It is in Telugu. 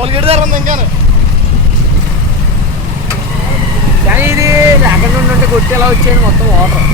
టోల్గేట్ దగ్గర ఉంది ఇంకా. కానీ ఇది అక్కడ నుండి కొట్టి ఎలా వచ్చేయండి మొత్తం వాటర్